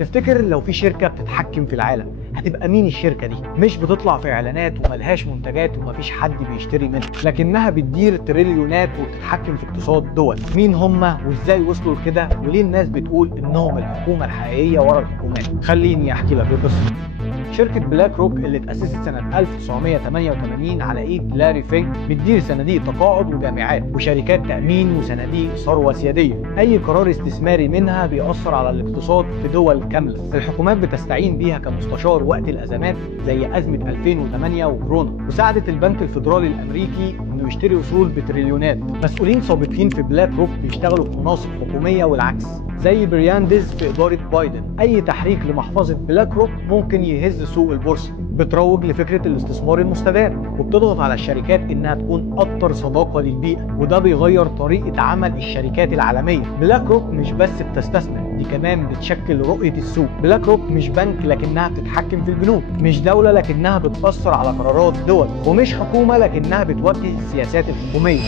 تفتكر لو في شركة بتتحكم في العالم هتبقى مين الشركة دي؟ مش بتطلع في اعلانات وملهاش منتجات ومفيش حد بيشتري منها، لكنها بتدير تريليونات وبتتحكم في اقتصاد دول. مين هما وازاي وصلوا لكده وليه الناس بتقول انهم الحكومة الحقيقية ورا الحكومات؟ خليني احكي لك القصة. شركة بلاك روك اللي اتأسست سنة 1988 على ايد لاري فينك بتدير صناديق تقاعد وجامعات وشركات تأمين وصناديق ثروة سيادية. أي قرار استثماري منها بيأثر على الاقتصاد في دول كاملة. الحكومات بتستعين بيها كمستشار وقت الأزمات زي أزمة 2008 وكورونا، وساعدت البنك الفيدرالي الأمريكي إنه يشتري أصول بتريليونات. مسؤولين سابقين في بلاك روك بيشتغلوا في مناصب حكومية والعكس، زي بريانديز في إدارة بايدن. أي تحريك لمحفظة بلاك روك ممكن يهز سوق البورصة. بتروج لفكرة الاستثمار المستدام وبتضغط على الشركات إنها تكون أكتر صداقة للبيئة، وده بيغير طريقة عمل الشركات العالمية. بلاك روك مش بس بتستثمر، دي كمان بتشكل رؤية السوق. بلاك روك مش بنك لكنها بتتحكم في البنوك، مش دولة لكنها بتأثر على قرارات دول، ومش حكومة لكنها بتوجه السياسات الحكومية.